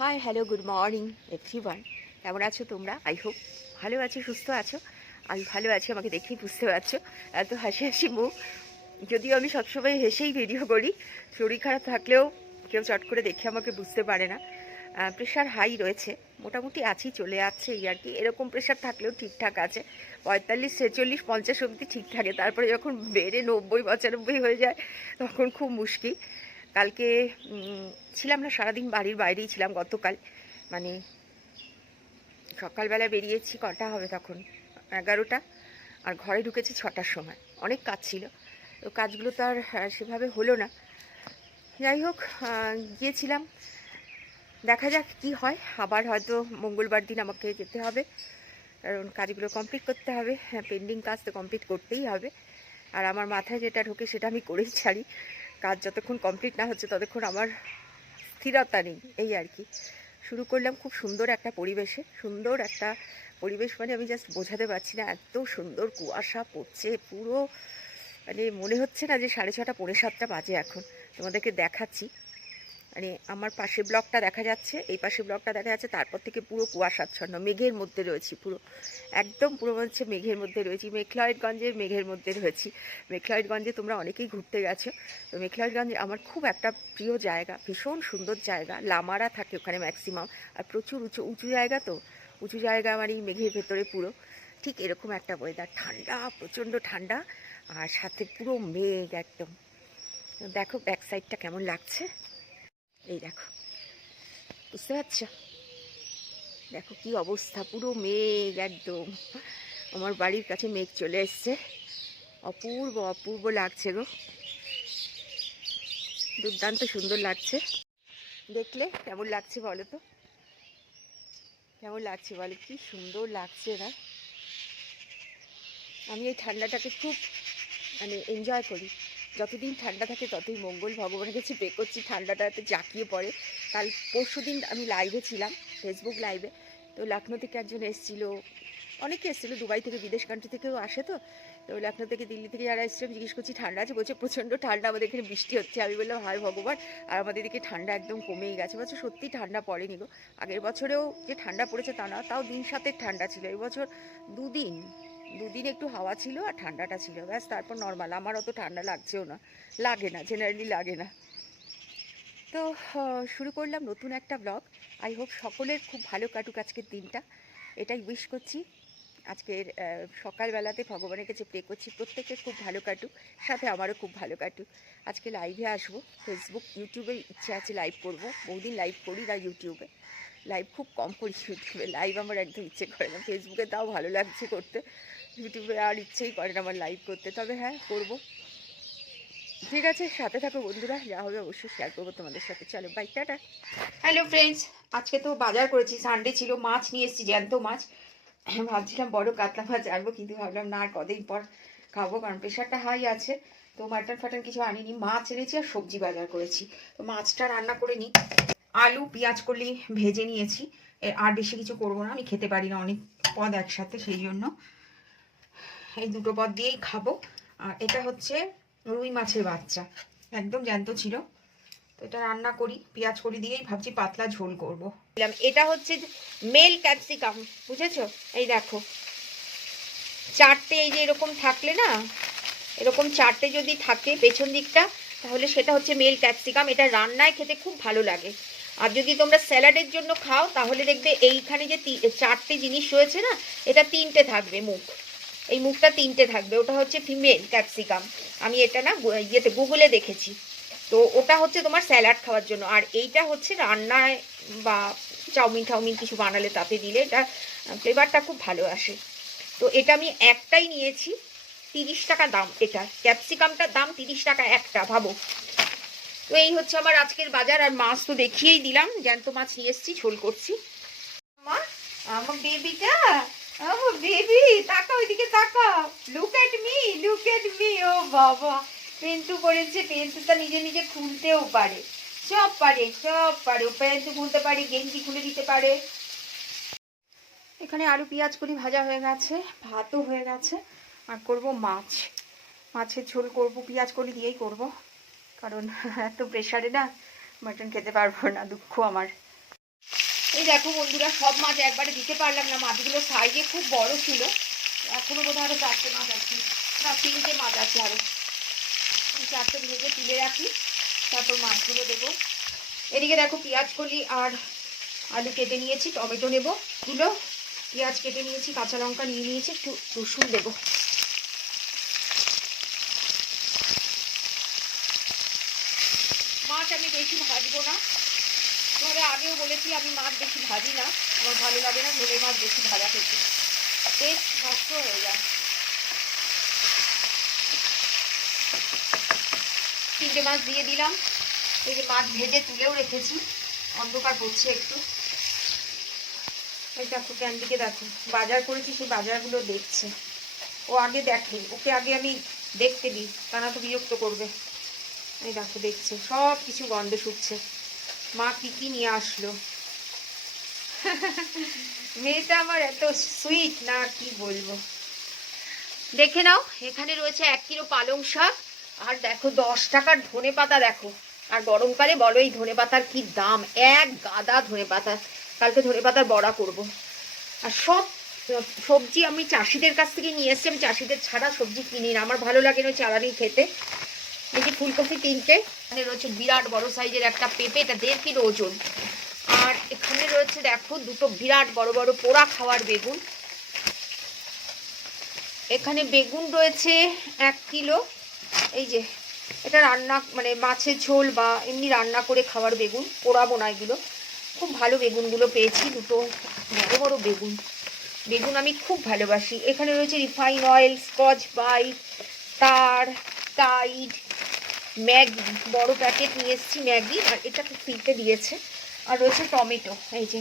Hi hello good morning everyone. কেমন আছো তোমরা? আই হোপ ভালো আছো, সুস্থ আছো। আমি ভালো আছি, আমাকে দেখেই বুঝতে পারছো। এত হাসি হাসি মুখ, যদিও আমি সবসময় হেসেই ভিডিও করি। শরীর খারাপ থাকলেও কেউ চট করে দেখে আমাকে বুঝতে পারে না। প্রেশার হাই রয়েছে, মোটামুটি আছি, চলে যাচ্ছে এই আর কি। এরকম প্রেশার থাকলেও ঠিকঠাক আছে, 45, 46, 50 অবধি ঠিক থাকে। তারপরে যখন বেড়ে 90, 95 হয়ে যায় তখন খুব মুশকিল। কালকে ছিলাম না, সারাদিন বাড়ির বাইরেই ছিলাম গতকাল। মানে সকালবেলা বেরিয়েছি, কটা হবে তখন, 11টা, আর ঘরে ঢুকেছি 6টার সময়। অনেক কাজ ছিল, তো কাজগুলো তো আর সেভাবে হলো না। যাই হোক, গিয়েছিলাম, দেখা যাক কি হয়। আবার হয়তো মঙ্গলবার দিন আমাকে যেতে হবে, কারণ কাজগুলো কমপ্লিট করতে হবে। হ্যাঁ, পেন্ডিং কাজ তো কমপ্লিট করতেই হবে। আর আমার মাথায় যেটা ঢোকে সেটা আমি করেই ছাড়ি। কাজ যতক্ষণ কমপ্লিট না হচ্ছে ততক্ষণ আমার স্থিরতা নেই, এই আর কি। শুরু করলাম খুব সুন্দর একটা পরিবেশে, সুন্দর একটা পরিবেশ, মানে আমি জাস্ট বোঝাতে পারছি না, এত সুন্দর কুয়াশা পড়ছে পুরো। মানে মনে হচ্ছে না যে 6:30, 6:45 বাজে এখন। তোমাদেরকে দেখাচ্ছি, মানে আমার পাশে ব্লকটা দেখা যাচ্ছে, এই পাশে ব্লকটা দেখা যাচ্ছে, তারপর থেকে পুরো কুয়াশাচ্ছন্ন, মেঘের মধ্যে রয়েছি পুরো, একদম পুরো হচ্ছে মেঘের মধ্যে রয়েছি। মেঘলয়েডগঞ্জে মেঘের মধ্যে রয়েছি। মেঘলয়েডগঞ্জে তোমরা অনেকেই ঘুরতে গেছো, তো মেঘলয়েডগঞ্জ আমার খুব একটা প্রিয় জায়গা, ভীষণ সুন্দর জায়গা। লামারা থাকে ওখানে ম্যাক্সিমাম, আর প্রচুর উঁচু উঁচু জায়গা, তো উঁচু জায়গা মানে মেঘের ভেতরে পুরো। ঠিক এরকম একটা ওয়েদার, ঠান্ডা, প্রচণ্ড ঠান্ডা, আর সাথে পুরো মেঘ একদম। দেখো ব্যাক সাইডটা কেমন লাগছে, এই দেখো, বুঝতে পারছো? দেখো কি অবস্থা, পুরো মেঘ একদম। আমার বাড়ির কাছে মেঘ চলে এসছে, অপূর্ব অপূর্ব লাগছে গো, দুর্দান্ত সুন্দর লাগছে। দেখলে কেমন লাগছে বলো তো, কেমন লাগছে বলো, কি সুন্দর লাগছে না? আমি এই ঠান্ডাটাকে খুব মানে এনজয় করি। যতদিন ঠান্ডা থাকে ততই মঙ্গল, ভগবানের কাছে পে করছি ঠান্ডাটা এতে জাঁকিয়ে পড়ে। কাল পরশু দিন আমি লাইভে ছিলাম, ফেসবুক লাইভে। তো লখনৌ থেকে একজন এসেছিলো, অনেকে এসেছিলো, দুবাই থেকে, বিদেশ কান্ট্রি থেকেও আসে। তো তো লখনৌ থেকে, দিল্লি থেকে যারা এসেছিলাম, জিজ্ঞেস করছি ঠান্ডা আছে, বলছে প্রচণ্ড ঠান্ডা, আমাদের এখানে বৃষ্টি হচ্ছে। আমি বললাম হায় ভগবান, আর আমাদের এদিকে ঠান্ডা একদম কমেই গেছে। বলছে সত্যি ঠান্ডা পড়েনি গো, আগের বছরেও যে ঠান্ডা পড়েছে তা না, তাও দিন সাতের ঠান্ডা ছিল। এবছর দুদিন দুদিন একটু হাওয়া ছিল আর ঠান্ডাটা ছিল, ব্যাস, তারপর নর্মাল। আমার অত ঠান্ডা লাগছেও না, লাগে না, জেনারেলি লাগে না। তো শুরু করলাম নতুন একটা ব্লগ। আই হোপ সকলের খুব ভালো কাটুক আজকের দিনটা, এটাই উইশ করছি। আজকের সকালবেলাতে ভগবানের কাছে প্রে করছি প্রত্যেকের খুব ভালো কাটুক, সাথে আমারও খুব ভালো কাটুক। আজকে লাইভে আসবো, ফেসবুক ইউটিউবে ইচ্ছে আছে লাইভ করব। বহুদিন লাইভ করি না ইউটিউবে, লাইভ খুব কম করি। ইউটিউবে লাইভ আমার একদম ইচ্ছে করে না, ফেসবুকে তাও ভালো লাগছে করতে, ইউটিউবে আর ইচ্ছেই করে না আমার লাইভ করতে। তবে হ্যাঁ, করব। ঠিক আছে, সাথে থাকো বন্ধুরা, যা হবে অবশ্যই শেয়ার করবো তোমাদের সাথে। চলো বাই, টাটা। হ্যালো ফ্রেন্ডস, আজকে তো বাজার করেছি, সানডে ছিল, মাছ নিয়ে এসেছি, জ্যান্ত মাছ। ভাবছিলাম বড় কাতলা মাছ আনবো, কিন্তু ভাবলাম না, আর কদিন পর খাবো, কারণ প্রেশারটা হাই আছে। তো মাটন ফাটন কিছু আনিনি, মাছ এনেছি আর সবজি বাজার করেছি। তো মাছটা রান্না করে নিই, আলু পেঁয়াজ কলি ভেজে নিয়েছি। আর বেশি কিছু করবো না, আমি খেতে পারি না অনেক পদ একসাথে, সেই জন্য এই দুটো পদ দিয়েই খাবো। আর এটা হচ্ছে রুই মাছের বাচ্চা, একদম জ্যান্ত ছিল। তো এটা রান্না করি, পেঁয়াজ কলি দিয়েই ভাবছি পাতলা ঝোল করবো। এটা হচ্ছে মেল ক্যাপসিকাম, বুঝেছো? এই দেখো, চারটে, এই যে এরকম থাকলে না, এরকম চারটে যদি থাকে পেছন দিকটা, তাহলে সেটা হচ্ছে মেল ক্যাপসিকাম। এটা রান্নায় খেতে খুব ভালো লাগে। আর যদি তোমরা স্যালাডের জন্য খাও, তাহলে দেখবে এইখানে যে চারটে জিনিস রয়েছে না, এটা তিনটে থাকবে মুখ, এই মুখটা তিনটে থাকবে, ওটা হচ্ছে ফিমেল ক্যাপসিকাম। আমি এটা না ইয়েতে গুগলে দেখেছি। তো ওটা হচ্ছে তোমার স্যালাড খাওয়ার জন্য, আর এইটা হচ্ছে রান্নায় বা চাউমিন টাউমিন কিছু বানালে তাতে দিলে এটা ফ্লেভারটা খুব ভালো আসে। তো এটা আমি একটাই নিয়েছি, 30 টাকা দাম। এটা ক্যাপসিকামটার দাম 30 টাকা একটা, ভাবো। তো এই হচ্ছে আমার আজকের বাজার। আর মাছ তো দেখিয়েই দিলাম, জ্যান্ত মাছ নিয়ে এসেছি, ঝোল করছি। মা, আমার বেবিটা, ও বেবি, তাকাও এদিকে, তাকাও, look at me, look at me. ও বাবা, পেন্টু পড়েছে, পেন্টুটা নিজে নিজে খুলতেও পারে, সব পারে, সব পারে। ও পেন্টু খুলতে পারে, গেঞ্জি খুলে দিতে পারে। এখানে আলু পেঁয়াজ কলি ভাজা হয়ে গেছে, ভাতও হয়ে গেছে, আর করব মাছ, মাছের ঝোল করব, পেঁয়াজ কলি দিয়েই করব, কারণ এত প্রেশারে না মাটন খেতে পারবো না, দুঃখ আমার। এই দেখো বন্ধুরা, সব মাছ একবারে দিতে পারলাম না, মাছগুলো সাইজে খুব বড় ছিল। এখনো বোধহয় আরো 4টে মাছ আছে, না 3টে মাছ আছে আরো। 4টে ভেজে তুলে রাখি, তারপর মাছগুলো দেবো। এদিকে দেখো পেঁয়াজ কলি আর আলু কেটে নিয়েছি, টমেটো নেবো কিলো, পেঁয়াজ কেটে নিয়েছি, কাঁচা লঙ্কা নিয়ে নিয়েছি, একটু রসুন দেবো। মাছ আমি বেশি ভাজবো না, তবে আগেও বলেছি আমি মাছ বেশি ভাজি না, আমার ভালো লাগে না ঝোলে মাছ বেশি ভাজা খেতে, টেস্ট নষ্ট হয়ে যায়। 3টে মাছ দিয়ে দিলাম। এই যে মাছ ভেজে তুলেও রেখেছি, অন্ধকার করছে একটু। এই দেখো ক্যান্ডিকে দেখো, বাজার করেছি, সেই বাজারগুলো দেখছে। ও আগে দেখে, ওকে আগে আমি দেখতে দিই, তা না তো বিরক্ত করবে। এই দেখো দেখছে, সব কিছু গন্ধে শুকছে, মা কি কি নিয়ে আসলো। মেয়েটা আমার এত সুইট না, কি বলবো। দেখে নাও, এখানে রয়েছে 1 কিলো পালং শাক, আর দেখো 10 টাকার ধনে পাতা। দেখো, আর গরমকালে বলো এই ধনে পাতার কি দাম, এক গাদা ধনে পাতা। কালকে ধনে পাতার বড়া করব। আর সব সবজি আমি চাষিদের কাছ থেকে নিয়ে এসেছি, আমি চাষিদের ছাড়া সবজি কিনি না, আমার ভালো লাগে না চালানি খেতে। এই যে ফুলকপি 3টে, এখানে রয়েছে বিরাট বড় সাইজের একটা পেঁপে, এটা 1.5 কিলো ওজন। আর এখানে রয়েছে দেখো 2টো বিরাট বড় বড় পোড়া খাওয়ার বেগুন। এখানে বেগুন রয়েছে 1 কিলো। এই যে এটা রান্না মানে মাছের ঝোল বা এমনি রান্না করে খাওয়ার বেগুন, পোড়াবো না এগুলো। খুব ভালো বেগুনগুলো পেয়েছি, 2টো বড় বড় বেগুন। বেগুন আমি খুব ভালোবাসি। এখানে রয়েছে রিফাইন অয়েল, স্কচ ব্রাইট, তার, টাইড, ম্যাগি, বড় প্যাকেট নিয়ে এসেছি ম্যাগি, আর এটা ফ্রিতে দিয়েছে। আর রয়েছে টমেটো, এই যে,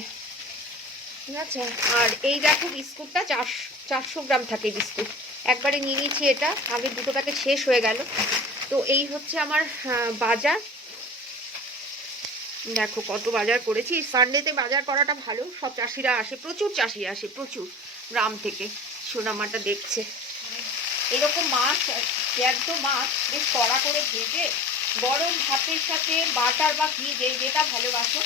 ঠিক আছে। আর এই দেখো বিস্কুটটা 400 গ্রাম থাকে বিস্কুট, একবারে নিয়ে নিয়েছি এটা, আগে 2টো প্যাকেট শেষ হয়ে গেল। তো এই হচ্ছে আমার বাজার। দেখো কত বাজার করেছি। সানডেতে বাজার করাটা ভালো, সব চাষিরা আসে, প্রচুর চাষি আসে, প্রচুর গ্রাম থেকে। সোনামাটা দেখছে এরকম মাছ, জ্যান্ত মাছ বেশ কড়া করে ভেজে গরম ভাতের সাথে বাটার বা ঘি, যেটা ভালোবাসো,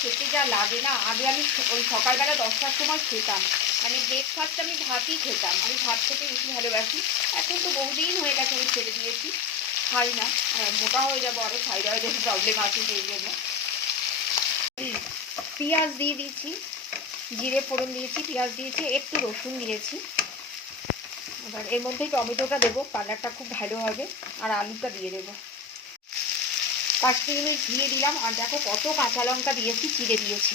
খেতে যা লাগে না। আগে আমি ওই সকালবেলা 10টার সময় খেতাম, মানে ব্রেকফাস্ট আমি ভাতই খেতাম, আমি ভাত খেতে বেশি ভালোবাসি। এখন তো বহুদিন হয়ে গেছে আমি ছেড়ে দিয়েছি, খাই না, মোটা হয়ে যাবো, আরও থাইরয়েডের প্রবলেম আছে সেই জন্য। পেঁয়াজ দিয়ে দিয়েছি, জিরে ফোড়ন দিয়েছি, পেঁয়াজ দিয়েছি, একটু রসুন দিয়েছি। এবার এর মধ্যেই টমেটোটা দেবো, কালারটা খুব ভালো হবে, আর আলুটা দিয়ে দেবো। 5 মিনিট দিয়ে দিলাম। আর দেখো কত কাঁচা লঙ্কা দিয়েছি, চিড়ে দিয়েছি।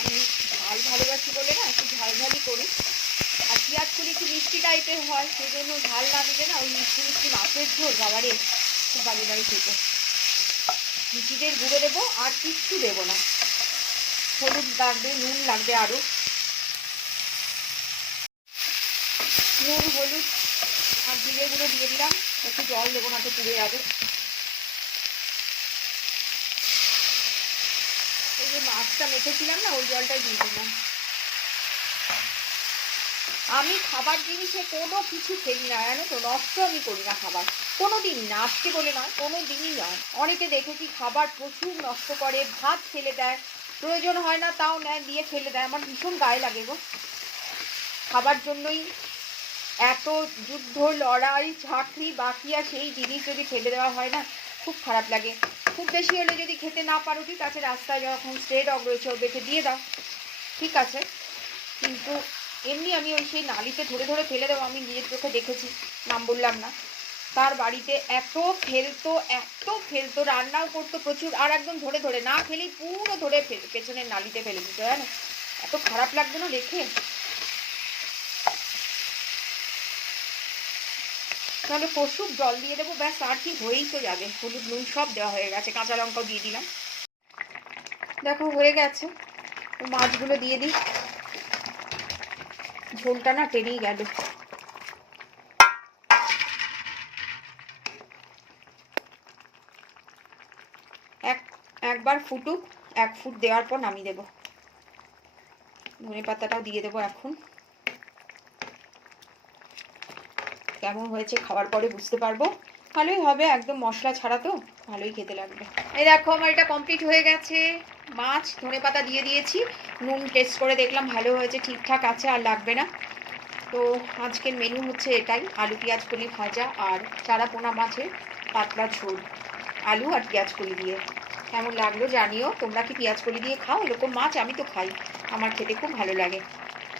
আমি ঝাল ভালোবাসি বলে না, একটু ঝালঝালি করি। আর পেঁয়াজ করি একটু মিষ্টি টাইপের হয়, সেই জন্য ঝাল না দিলে না, ওই মিষ্টি মিষ্টি মাছের ঝোল বাবারে খুব ভালো লাগে খেতে। জিরের গুঁড়ো দেবো, আর কিচ্ছু দেবো না। হলুদ লাগবে, নুন লাগবে, আরও নুন, হলুদ আর জিরের গুঁড়ো দিয়ে দিলাম। একটু জল দেবো না তো পুড়ে যাবে। এই যে মাছটা মেখেছিলাম না, ওই জলটাই দিয়ে দিলাম। আমি খাবার জিনিসে কোনো কিছু ফেলি না, জানো তো, নষ্ট আমি করি না খাবার, কোনো দিনই না, আজকে বলে নয়, কোনো দিনই নয়। অনেকে দেখেছি খাবার প্রচুর নষ্ট করে, ভাত ফেলে দেয়, প্রয়োজন হয় না তাও নেয়, দিয়ে ফেলে দেয়। আমার ভীষণ গায়ে লাগে গো। খাবার জন্যই এত যুদ্ধ, লড়াই, চাকরি বাকি, আর সেই জিনিস যদি ফেলে দেওয়া হয় না, খুব খারাপ লাগে। খুব বেশি হলে যদি খেতে না পারো, ঠিক আছে, রাস্তায় যখন স্ট্রে ডগ রয়েছে ওদেরকে দিয়ে দাও, ঠিক আছে। কিন্তু এমনি আমি ওই সেই নালিতে ধরে ধরে ফেলে দেবো, আমি নিজের চোখে দেখেছি, নাম বললাম না। তার বাড়িতে এত ফেলতো, রান্নাও করতো প্রচুর, আর একদম ধরে ধরে না ফেলেই পুরো ধরে পেছনের নালিতে ফেলে দিত, জানো, এত খারাপ লাগতো না দেখে। তাহলে কসুর জল দিয়ে দেবো, ব্যাস, আর কি, হয়েই তো যাবে। হলুদ নুন সব দেওয়া হয়ে গেছে, কাঁচা লঙ্কাও দিয়ে দিলাম। দেখো হয়ে গেছে, মাছগুলো দিয়ে দিই, ঝোলটা না টেনেই গেল। একবার ফুটুক, 1 ফুট দেওয়ার পর নামিয়ে দেবো। ধনে পাতাটাও দিয়ে দেবো এখন। কেমন হয়েছে খাওয়ার পরে বুঝতে পারবো। ভালোই হবে, একদম মশলা ছাড়া তো, ভালোই খেতে লাগবে। এই দেখো আমার এটা কমপ্লিট হয়ে গেছে। মাছ ধনেপাতা দিয়ে দিয়েছি, নুন টেস্ট করে দেখলাম ভালো হয়েছে, ঠিকঠাক আছে, আর লাগবে না। তো আজকের মেনু হচ্ছে এটাই, আলু পেঁয়াজ কলি ভাজা আর চারা পোনা মাছের পাতলা ঝোল, আলু আর পেঁয়াজ কলি দিয়ে। কেমন লাগলো জানিও, তোমরা কি পেঁয়াজ কলি দিয়ে খাও এরকম মাছ? আমি তো খাই, আমার খেতে খুব ভালো লাগে।